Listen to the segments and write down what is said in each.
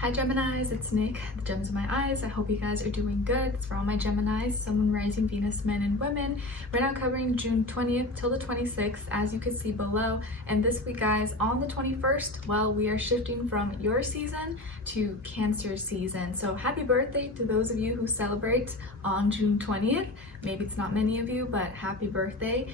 Hi Geminis, it's Nick, the gems in my eyes. I hope you guys are doing good. It's for all my Geminis, Sun, Moon, Rising, Venus, men and women. We're now covering June 20th till the 26th, as you can see below. And this week, guys, on the 21st, well, we are shifting from your season to Cancer season. So happy birthday to those of you who celebrate on June 20th. Maybe it's not many of you, but happy birthday.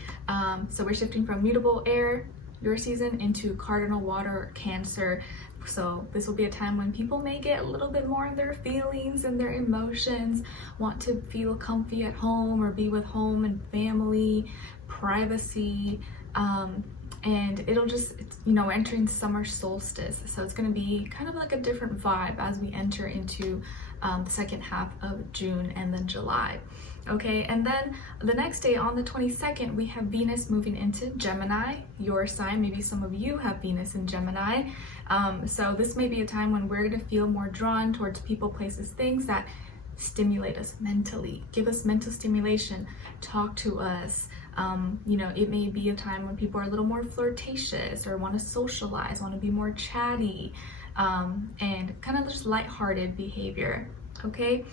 So we're shifting from mutable air, your season, into cardinal water, Cancer. So this will be a time when people may get a little bit more in their feelings and their emotions, want to feel comfy at home or be with home and family, privacy, and it'll just, entering summer solstice. So it's going to be kind of like a different vibe as we enter into the second half of June and then July. Okay, and then the next day on the 22nd, we have Venus moving into Gemini, your sign. Maybe some of you have Venus in Gemini. So this may be a time when we're going to feel more drawn towards people, places, things that stimulate us mentally, give us mental stimulation, talk to us. It may be a time when people are a little more flirtatious or want to socialize, want to be more chatty, and kind of just lighthearted behavior. Okay.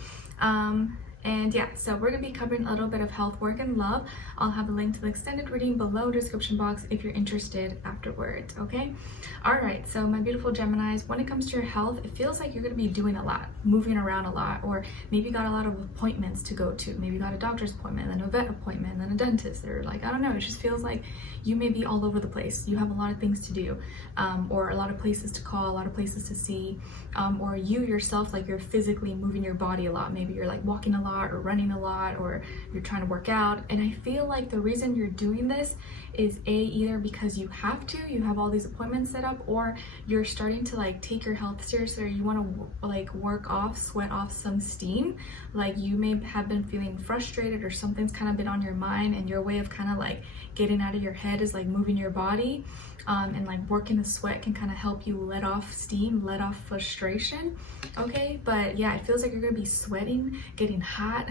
And yeah, so we're going to be covering a little bit of health, work, and love. I'll have a link to the extended reading below description box if you're interested afterwards, okay? All right, so my beautiful Geminis, when it comes to your health, it feels like you're going to be doing a lot, moving around a lot, or maybe you got a lot of appointments to go to. Maybe you got a doctor's appointment, then a vet appointment, then a dentist, or I don't know, it just feels like you may be all over the place. You have a lot of things to do, or a lot of places to call, a lot of places to see, or you yourself, you're physically moving your body a lot. Maybe you're walking a lot, or running a lot, or you're trying to work out. And I feel like the reason you're doing this is either because you have to, you have all these appointments set up, or you're starting to take your health seriously, or you want to work off, sweat off some steam. You may have been feeling frustrated, or something's kind of been on your mind, and your way of kind of getting out of your head is moving your body, and working the sweat can kind of help you let off steam, let off frustration. Okay, but yeah, it feels like you're gonna be sweating, getting hot,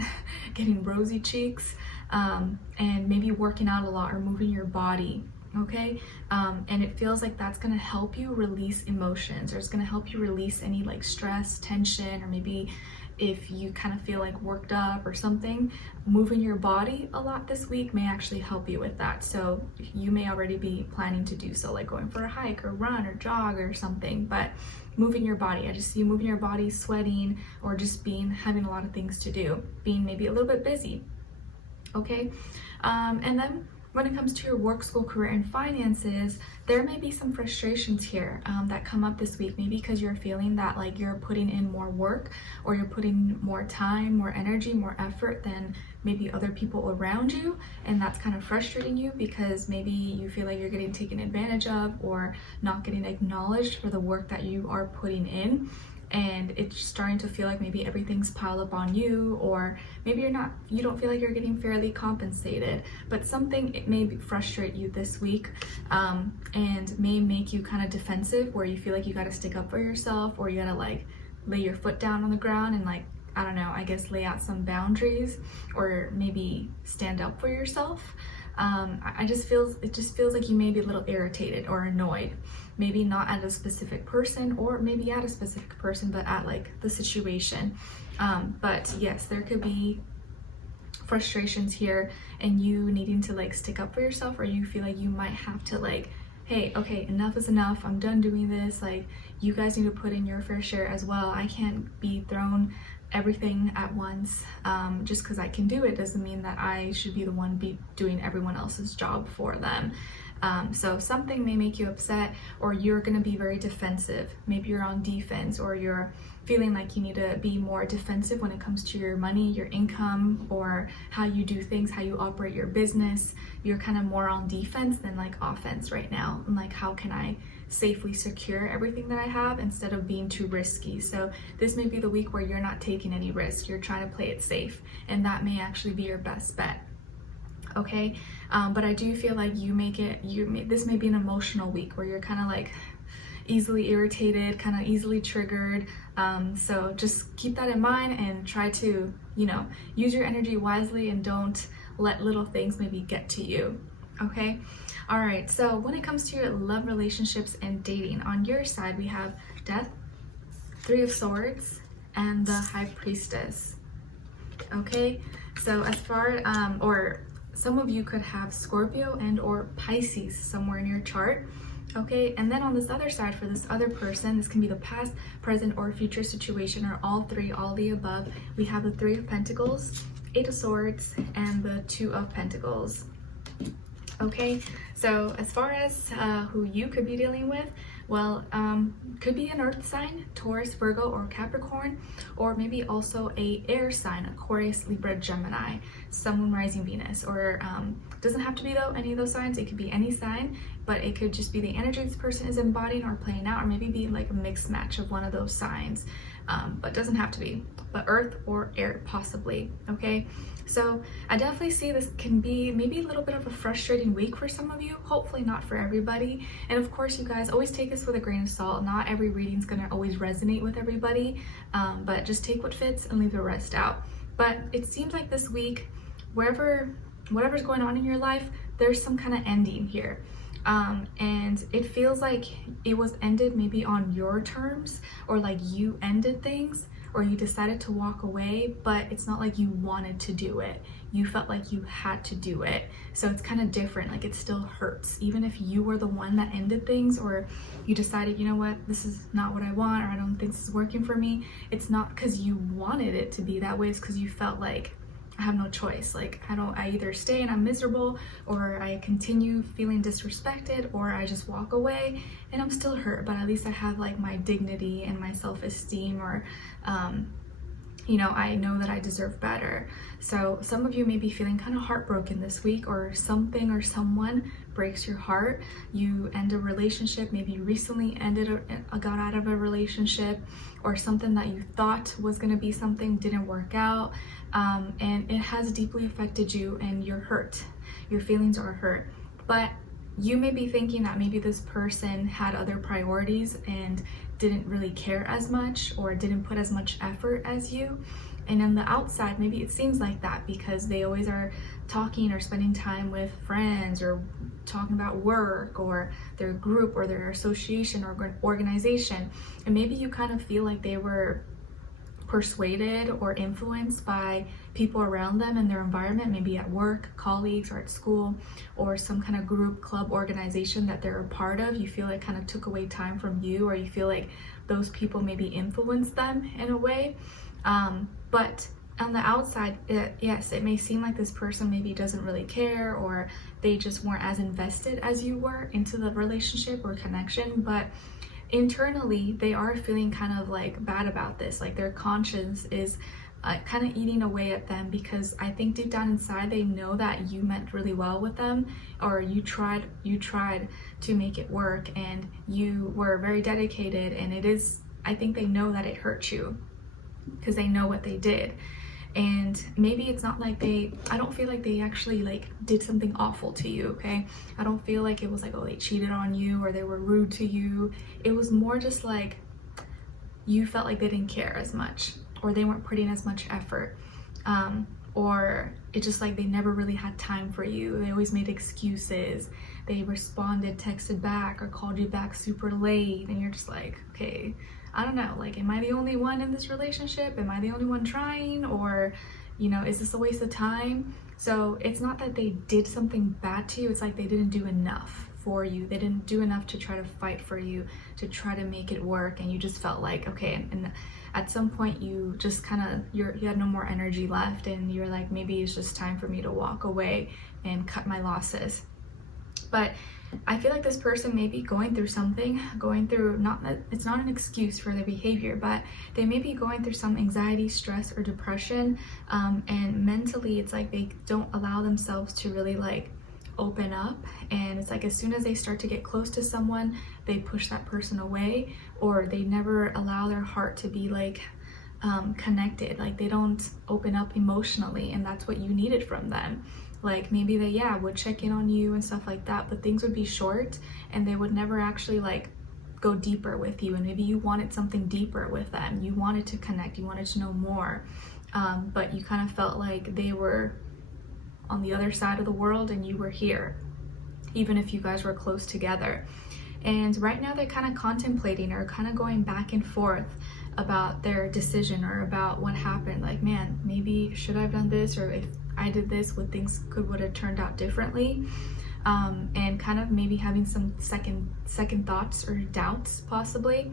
getting rosy cheeks, and maybe working out a lot or moving your body. Okay, and it feels like that's gonna help you release emotions, or it's gonna help you release any stress, tension, or maybe if you kind of feel worked up or something, moving your body a lot this week may actually help you with that. So you may already be planning to do so, going for a hike or run or jog or something, but moving your body. I just see you moving your body, sweating, or just having a lot of things to do, being maybe a little bit busy. Okay, and then when it comes to your work, school, career, and finances, there may be some frustrations here that come up this week, maybe because you're feeling that you're putting in more work, or you're putting more time, more energy, more effort than maybe other people around you, and that's kind of frustrating you because maybe you feel like you're getting taken advantage of or not getting acknowledged for the work that you are putting in. And it's starting to feel like maybe everything's piled up on you, or maybe you don't feel like you're getting fairly compensated, but it may frustrate you this week, and may make you kind of defensive, where you feel like you got to stick up for yourself, or you got to lay your foot down on the ground and I don't know, I guess lay out some boundaries, or maybe stand up for yourself. It just feels like you may be a little irritated or annoyed, maybe not at a specific person, or maybe at a specific person, but at the situation. But yes, there could be frustrations here, and you needing to stick up for yourself, or you feel like you might have to hey, okay, enough is enough, I'm done doing this. You guys need to put in your fair share as well. I can't be thrown everything at once. Just because I can do it doesn't mean that I should be the one doing everyone else's job for them. So something may make you upset, or you're going to be very defensive. Maybe you're on defense, or you're feeling like you need to be more defensive when it comes to your money, your income, or how you do things, how you operate your business. You're kind of more on defense than offense right now. And how can I safely secure everything that I have instead of being too risky? So this may be the week where you're not taking any risk. You're trying to play it safe, and that may actually be your best bet. Okay, but I do feel like this may be an emotional week where you're kind of easily irritated, kind of easily triggered. So just keep that in mind and try to, use your energy wisely, and don't let little things maybe get to you. Okay, all right, so when it comes to your love, relationships, and dating, on your side we have Death, Three of Swords, and the High Priestess. Okay, so as far or some of you could have Scorpio and or Pisces somewhere in your chart. Okay, and then on this other side, for this other person, this can be the past, present, or future situation, or all three, all the above. We have the Three of Pentacles, Eight of Swords, and the Two of Pentacles. Okay, so as far as who you could be dealing with, well, could be an earth sign, Taurus, Virgo, or Capricorn, or maybe also a air sign, Aquarius, Libra, Gemini, Sun, Moon, Rising, Venus, or doesn't have to be though any of those signs. It could be any sign, but it could just be the energy this person is embodying or playing out, or maybe be like a mixed match of one of those signs, but doesn't have to be, but earth or air possibly. Okay, so I definitely see this can be maybe a little bit of a frustrating week for some of you, hopefully not for everybody. And of course, you guys always take this with a grain of salt. Not every reading is going to always resonate with everybody, but just take what fits and leave the rest out. But it seems like this week, whatever's going on in your life, there's some kind of ending here. And it feels like it was ended maybe on your terms, or like you ended things, or you decided to walk away, but it's not like you wanted to do it. You felt like you had to do it. So it's kind of different, like it still hurts. Even if you were the one that ended things, or you decided, you know what, this is not what I want, or I don't think this is working for me. It's not because you wanted it to be that way, it's because you felt like, I have no choice. Like I either stay and I'm miserable, or I continue feeling disrespected, or I just walk away and I'm still hurt, but at least I have like my dignity and my self-esteem, or you know, I know that I deserve better. So some of you may be feeling kind of heartbroken this week, or something or someone breaks your heart. You end a relationship, maybe you recently got out of a relationship, or something that you thought was going to be something didn't work out, and it has deeply affected you, and you're hurt. Your feelings are hurt. But you may be thinking that maybe this person had other priorities and didn't really care as much, or didn't put as much effort as you. And on the outside, maybe it seems like that because they always are talking or spending time with friends, or talking about work, or their group, or their association, or organization. And maybe you kind of feel like they were persuaded or influenced by people around them in their environment, maybe at work, colleagues, or at school, or some kind of group, club, organization that they're a part of. You feel it kind of took away time from you, or you feel like those people maybe influenced them in a way. But on the outside, yes, it may seem like this person maybe doesn't really care, or they just weren't as invested as you were into the relationship or connection, but internally they are feeling kind of like bad about this. Like their conscience is kind of eating away at them, because I think deep down inside they know that you meant really well with them, or you tried to make it work, and you were very dedicated. And it is, I think they know that it hurt you because they know what they did. And maybe it's not like I don't feel like they actually like did something awful to you, okay? I don't feel like it was like, oh, they cheated on you, or they were rude to you. It was more just like you felt like they didn't care as much, or they weren't putting as much effort, or it's just like they never really had time for you. They always made excuses. They responded, texted back, or called you back super late, and you're just like, okay, I don't know, like, am I the only one in this relationship? Am I the only one trying? Or, you know, is this a waste of time? So it's not that they did something bad to you. It's like they didn't do enough for you. They didn't do enough to try to fight for you, to try to make it work. And you just felt like, okay, and at some point you just kind of, you had no more energy left, and you're like, maybe it's just time for me to walk away and cut my losses. But I feel like this person may be going through something, it's not an excuse for their behavior, but they may be going through some anxiety, stress, or depression, and mentally it's like they don't allow themselves to really like open up. And it's like as soon as they start to get close to someone, they push that person away, or they never allow their heart to be like connected. Like they don't open up emotionally, and that's what you needed from them. Like maybe they would check in on you and stuff like that, but things would be short, and they would never actually like go deeper with you. And maybe you wanted something deeper with them. You wanted to connect, you wanted to know more, but you kind of felt like they were on the other side of the world and you were here, even if you guys were close together. And right now they're kind of contemplating, or kind of going back and forth, about their decision or about what happened. Like, man, maybe should I have done this, or if I did this, would have turned out differently. And kind of maybe having some second thoughts or doubts possibly.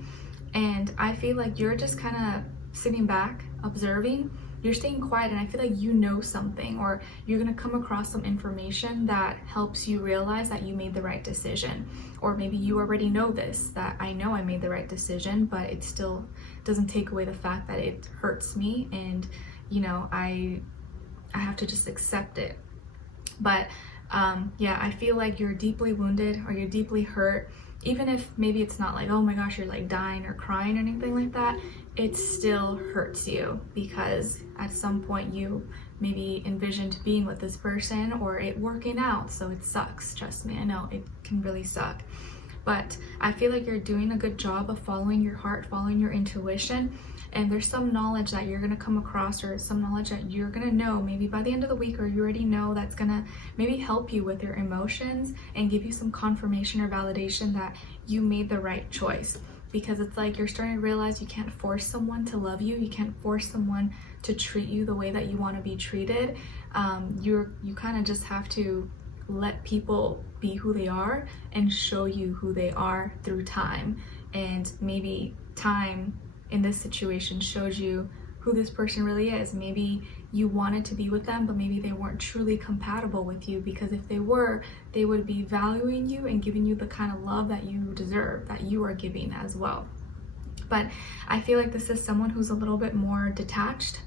And I feel like you're just kind of sitting back, observing. You're staying quiet, and I feel like you know something, or you're gonna come across some information that helps you realize that you made the right decision. Or maybe you already know this, that I know I made the right decision, but it still doesn't take away the fact that it hurts me, and you know, I have to just accept it. But yeah, I feel like you're deeply wounded or you're deeply hurt. Even if maybe it's not like, oh my gosh, you're like dying or crying or anything like that, it still hurts you because at some point you maybe envisioned being with this person or it working out. So it sucks. Trust me, I know it can really suck. But I feel like you're doing a good job of following your heart, following your intuition. And there's some knowledge that you're going to come across, or some knowledge that you're going to know maybe by the end of the week, or you already know, that's going to maybe help you with your emotions and give you some confirmation or validation that you made the right choice. Because it's like you're starting to realize you can't force someone to love you. You can't force someone to treat you the way that you want to be treated. You kind of just have to let people be who they are and show you who they are through time. And maybe time in this situation showed you who this person really is. Maybe you wanted to be with them, but maybe they weren't truly compatible with you, because if they were, they would be valuing you and giving you the kind of love that you deserve, that you are giving as well. But I feel like this is someone who's a little bit more detached,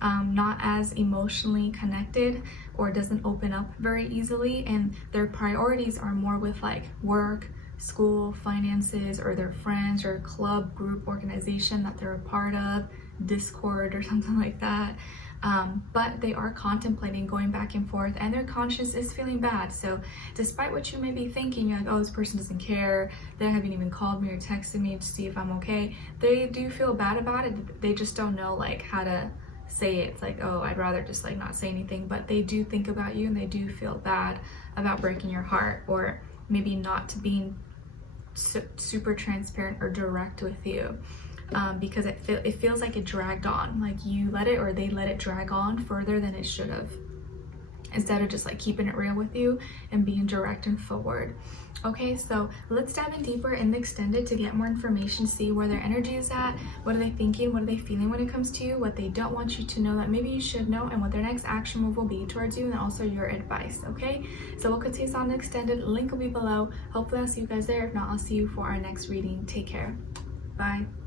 not as emotionally connected, or doesn't open up very easily, and their priorities are more with like work, school, finances, or their friends or club, group, organization that they're a part of, Discord or something like that. But they are contemplating going back and forth, and their conscience is feeling bad. So despite what you may be thinking, you're like, oh, this person doesn't care, they haven't even called me or texted me to see if I'm okay, they do feel bad about it. They just don't know like how to say it. It's like, oh, I'd rather just like not say anything. But they do think about you, and they do feel bad about breaking your heart, or maybe not being super transparent or direct with you, because it feels like it dragged on, like you let it, or they let it drag on further than it should have, instead of just like keeping it real with you and being direct and forward. Okay, so let's dive in deeper in the extended to get more information, see where their energy is at, what are they thinking, what are they feeling when it comes to you, what they don't want you to know that maybe you should know, and what their next action move will be towards you, and also your advice. Okay, so we'll continue on the extended. Link will be below. Hopefully I'll see you guys there. If not, I'll see you for our next reading. Take care. Bye.